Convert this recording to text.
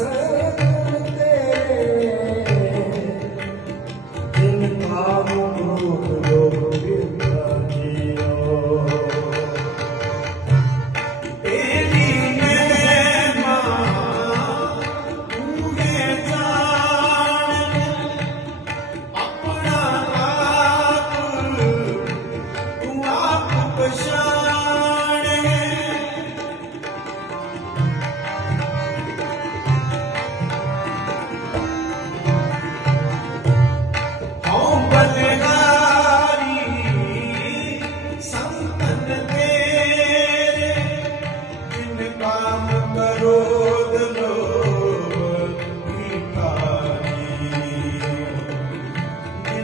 Yes, sir.